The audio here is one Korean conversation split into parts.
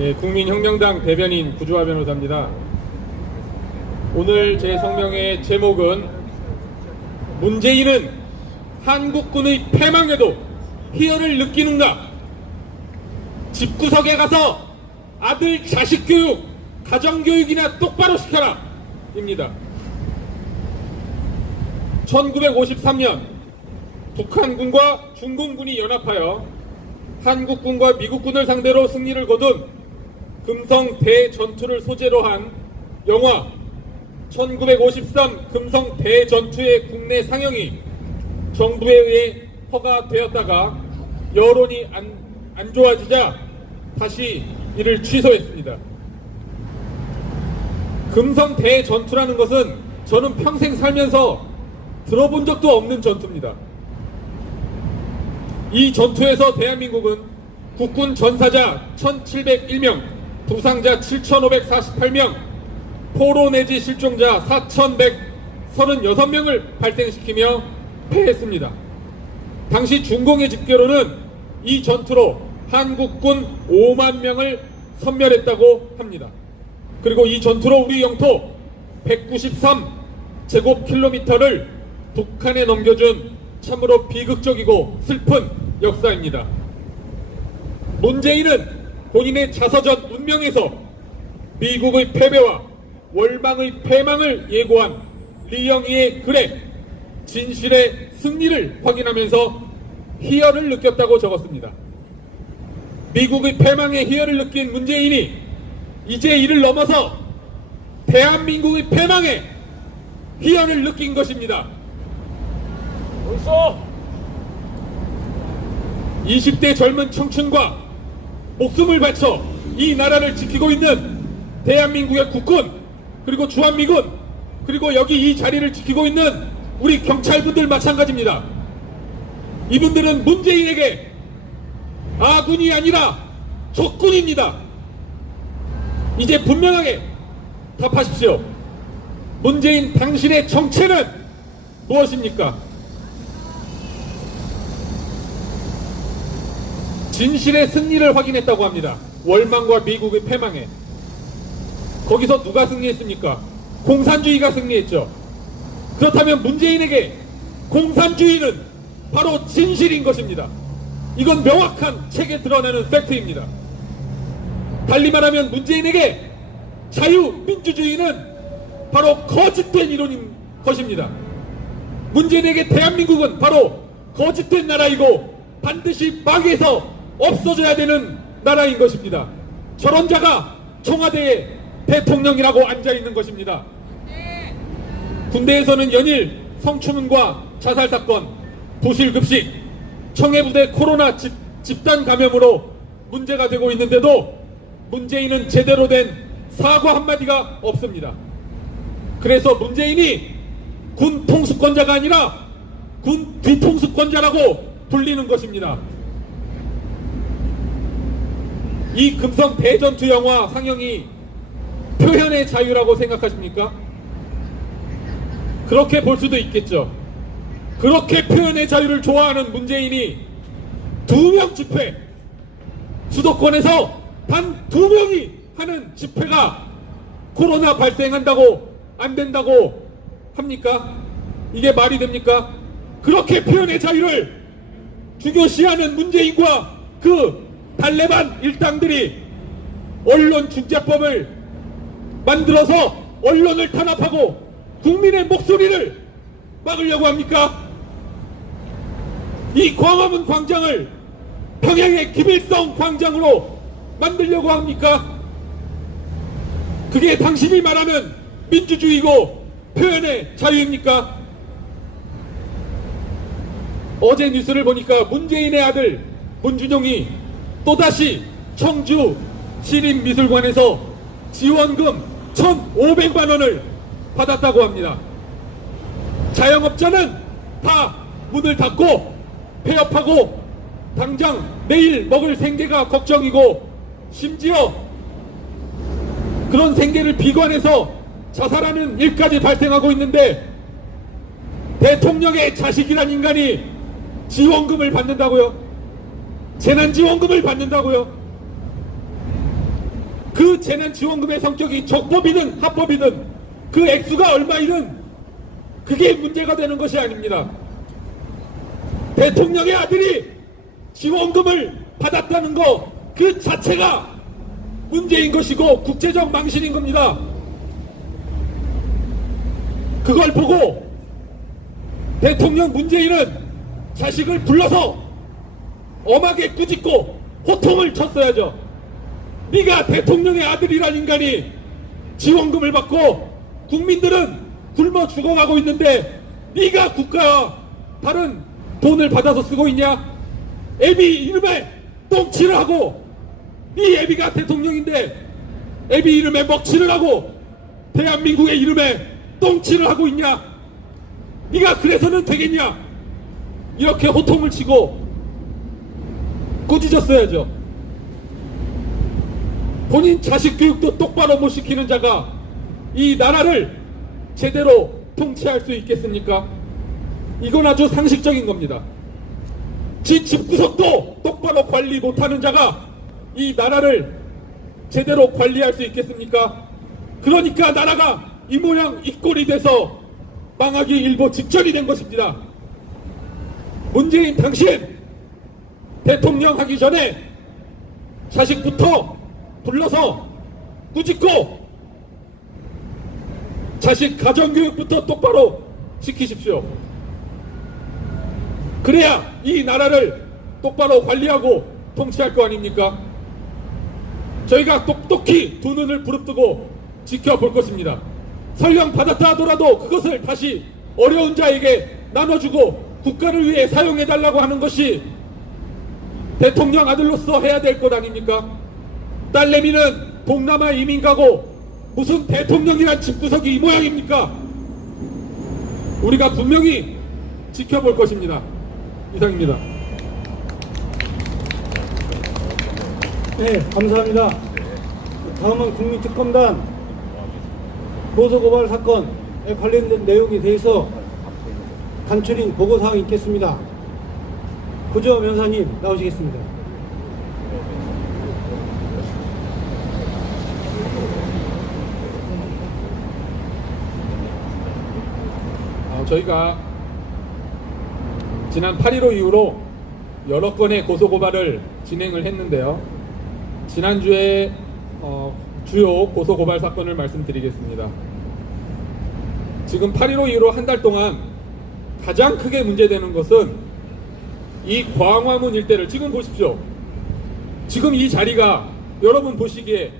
예, 국민혁명당 대변인 구주화 변호사입니다. 오늘 제 성명의 제목은 문재인은 한국군의 패망에도 희열을 느끼는가? 집구석에 가서 아들 자식 교육, 가정교육이나 똑바로 시켜라! 입니다. 1953년 북한군과 중공군이 연합하여 한국군과 미국군을 상대로 승리를 거둔 금성 대전투를 소재로 한 영화 1953 금성 대전투의 국내 상영이 정부에 의해 허가되었다가 여론이 안 좋아지자 다시 이를 취소했습니다. 금성 대전투라는 것은 저는 평생 살면서 들어본 적도 없는 전투입니다. 이 전투에서 대한민국은 국군 전사자 1701명, 부상자 7548명, 포로 내지 실종자 4136명을 발생시키며 패했습니다. 당시 중공의 집계로는 이 전투로 한국군 5만 명을 섬멸했다고 합니다. 그리고 이 전투로 우리 영토 193제곱킬로미터를 북한에 넘겨준 참으로 비극적이고 슬픈 역사입니다. 문재인은 본인의 자서전 운명에서 미국의 패배와 월망의 패망을 예고한 리영이의 글에 진실의 승리를 확인하면서 희열을 느꼈다고 적었습니다. 미국의 패망에 희열을 느낀 문재인이 이제 이를 넘어서 대한민국의 패망에 희열을 느낀 것입니다. 20대 젊은 청춘과 목숨을 바쳐 이 나라를 지키고 있는 대한민국의 국군, 그리고 주한미군, 그리고 여기 이 자리를 지키고 있는 우리 경찰분들 마찬가지입니다. 이분들은 문재인에게 아군이 아니라 적군입니다. 이제 분명하게 답하십시오. 문재인 당신의 정체는 무엇입니까? 진실의 승리를 확인했다고 합니다. 월망과 미국의 패망에. 거기서 누가 승리했습니까? 공산주의가 승리했죠. 그렇다면 문재인에게 공산주의는 바로 진실인 것입니다. 이건 명확한 책에 드러나는 팩트입니다. 달리 말하면 문재인에게 자유민주주의는 바로 거짓된 이론인 것입니다. 문재인에게 대한민국은 바로 거짓된 나라이고 반드시 망해서 없어져야 되는 나라인 것입니다. 저런 자가 청와대에 대통령이라고 앉아있는 것입니다. 군대에서는 연일 성추문과 자살사건, 부실급식, 청해부대 코로나 집단 감염으로 문제가 되고 있는데도 문재인은 제대로 된 사과 한마디가 없습니다. 그래서 문재인이 군 통수권자가 아니라 군 뒤통수권자라고 불리는 것입니다. 이 금성 대전투 영화 상영이 표현의 자유라고 생각하십니까? 그렇게 볼 수도 있겠죠. 그렇게 표현의 자유를 좋아하는 문재인이 2명 집회, 수도권에서 단 2명이 하는 집회가 코로나 발생한다고 안 된다고 합니까? 이게 말이 됩니까? 그렇게 표현의 자유를 중요시하는 문재인과 그 탈레반 일당들이 언론중재법을 만들어서 언론을 탄압하고 국민의 목소리를 막으려고 합니까? 이 광화문 광장을 평양의 김일성 광장으로 만들려고 합니까? 그게 당신이 말하는 민주주의고 표현의 자유입니까? 어제 뉴스를 보니까 문재인의 아들 문준용이 또다시 청주 시립미술관에서 지원금 1,500만 원을 받았다고 합니다. 자영업자는 다 문을 닫고 폐업하고 당장 내일 먹을 생계가 걱정이고 심지어 그런 생계를 비관해서 자살하는 일까지 발생하고 있는데 대통령의 자식이란 인간이 지원금을 받는다고요? 재난지원금을 받는다고요? 그 재난지원금의 성격이 적법이든 합법이든 그 액수가 얼마이든 그게 문제가 되는 것이 아닙니다. 대통령의 아들이 지원금을 받았다는 거 그 자체가 문제인 것이고 국제적 망신인 겁니다. 그걸 보고 대통령 문재인은 자식을 불러서 엄하게 꾸짖고 호통을 쳤어야죠. 네가 대통령의 아들이란 인간이 지원금을 받고 국민들은 굶어 죽어가고 있는데 네가 국가와 다른 돈을 받아서 쓰고 있냐? 애비 이름에 똥칠을 하고 네 애비가 대통령인데 애비 이름에 먹칠을 하고 대한민국의 이름에 똥칠을 하고 있냐? 네가 그래서는 되겠냐? 이렇게 호통을 치고 꾸짖었어야죠. 본인 자식 교육도 똑바로 못 시키는 자가 이 나라를 제대로 통치할 수 있겠습니까? 이건 아주 상식적인 겁니다. 지 집구석도 똑바로 관리 못하는 자가 이 나라를 제대로 관리할 수 있겠습니까? 그러니까 나라가 이 모양 이 꼴이 돼서 망하기 일보 직전이 된 것입니다. 문재인 당신 대통령 하기 전에 자식부터 불러서 꾸짖고 자식 가정교육부터 똑바로 시키십시오. 그래야 이 나라를 똑바로 관리하고 통치할 거 아닙니까? 저희가 똑똑히 두 눈을 부릅뜨고 지켜볼 것입니다. 설령 받았다 하더라도 그것을 다시 어려운 자에게 나눠주고 국가를 위해 사용해달라고 하는 것이 대통령 아들로서 해야 될 것 아닙니까? 딸내미는 동남아 이민 가고 무슨 대통령이란 집구석이 이 모양입니까? 우리가 분명히 지켜볼 것입니다. 이상입니다. 네, 감사합니다. 다음은 국민특검단 고소고발 사건에 관련된 내용에 대해서 간추린 보고사항이 있겠습니다. 구조 변호사님 나오시겠습니다. 저희가 지난 8.15 이후로 여러 건의 고소고발을 진행을 했는데요. 지난주에 주요 고소고발 사건을 말씀드리겠습니다. 지금 8.15 이후로 한 달 동안 가장 크게 문제되는 것은 이 광화문 일대를 지금 보십시오. 지금 이 자리가 여러분 보시기에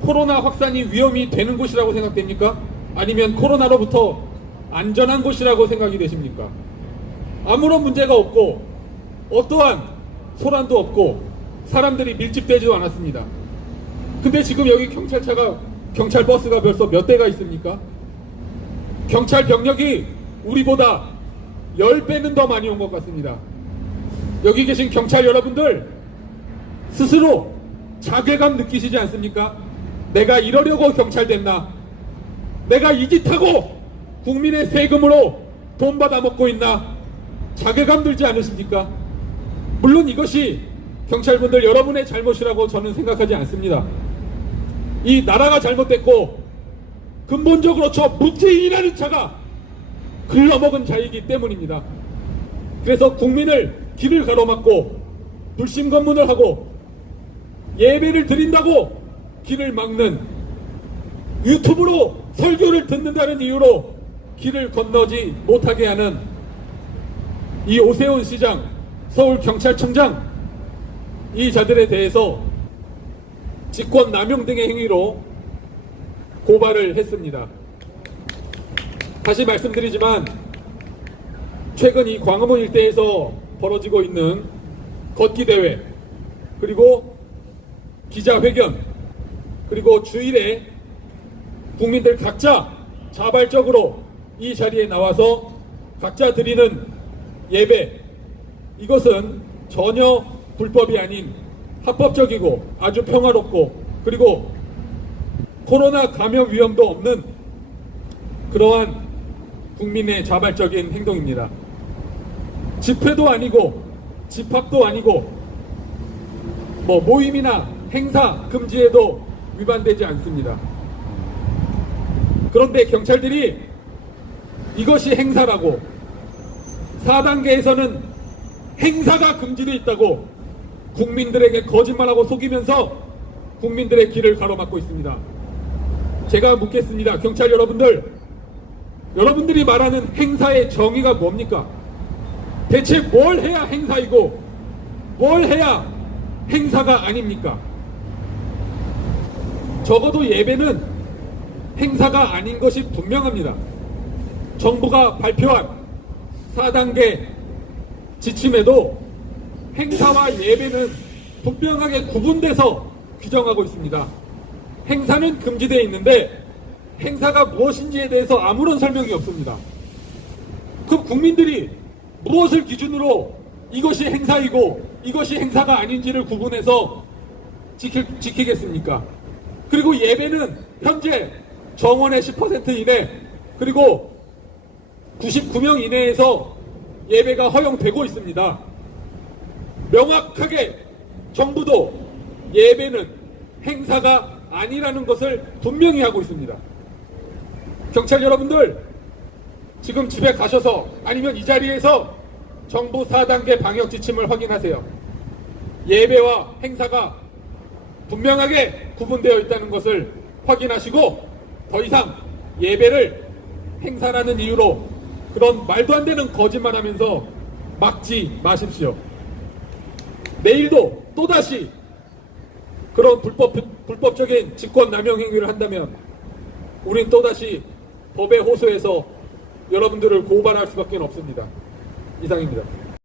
코로나 확산이 위험이 되는 곳이라고 생각됩니까? 아니면 코로나로부터 안전한 곳이라고 생각이 되십니까? 아무런 문제가 없고 어떠한 소란도 없고 사람들이 밀집되지도 않았습니다. 근데 지금 여기 경찰 버스가 벌써 몇 대가 있습니까? 경찰 병력이 우리보다 10배는 더 많이 온 것 같습니다. 여기 계신 경찰 여러분들 스스로 자괴감 느끼시지 않습니까? 내가 이러려고 경찰 됐나? 내가 이 짓하고 국민의 세금으로 돈 받아 먹고 있나? 자괴감 들지 않으십니까? 물론 이것이 경찰분들 여러분의 잘못이라고 저는 생각하지 않습니다. 이 나라가 잘못됐고 근본적으로 저 문재인이라는 자가 글러먹은 자이기 때문입니다. 그래서 국민을 길을 가로막고 불심검문을 하고 예배를 드린다고 길을 막는, 유튜브로 설교를 듣는다는 이유로 길을 건너지 못하게 하는 이 오세훈 시장, 서울경찰청장, 이 자들에 대해서 직권 남용 등의 행위로 고발을 했습니다. 다시 말씀드리지만 최근 이 광화문 일대에서 벌어지고 있는 걷기 대회, 그리고 기자회견, 그리고 주일에 국민들 각자 자발적으로 이 자리에 나와서 각자 드리는 예배, 이것은 전혀 불법이 아닌 합법적이고 아주 평화롭고 그리고 코로나 감염 위험도 없는 그러한 국민의 자발적인 행동입니다. 집회도 아니고 집합도 아니고 뭐 모임이나 행사 금지에도 위반되지 않습니다. 그런데 경찰들이 이것이 행사라고 4단계에서는 행사가 금지되어 있다고 국민들에게 거짓말하고 속이면서 국민들의 길을 가로막고 있습니다. 제가 묻겠습니다. 경찰 여러분들, 여러분들이 말하는 행사의 정의가 뭡니까? 대체 뭘 해야 행사이고 뭘 해야 행사가 아닙니까? 적어도 예배는 행사가 아닌 것이 분명합니다. 정부가 발표한 4단계 지침에도 행사와 예배는 분명하게 구분돼서 규정하고 있습니다. 행사는 금지되어 있는데 행사가 무엇인지에 대해서 아무런 설명이 없습니다. 그럼 국민들이 무엇을 기준으로 이것이 행사이고 이것이 행사가 아닌지를 구분해서 지키겠습니까? 그리고 예배는 현재 정원의 10% 이내 그리고 99명 이내에서 예배가 허용되고 있습니다. 명확하게 정부도 예배는 행사가 아니라는 것을 분명히 하고 있습니다. 경찰 여러분들, 지금 집에 가셔서 아니면 이 자리에서 정부 4단계 방역 지침을 확인하세요. 예배와 행사가 분명하게 구분되어 있다는 것을 확인하시고 더 이상 예배를 행사라는 이유로 그런 말도 안 되는 거짓말하면서 막지 마십시오. 내일도 또다시 그런 불법적인 직권남용 행위를 한다면 우린 또다시 법에 호소해서 여러분들을 고발할 수밖에 없습니다. 이상입니다.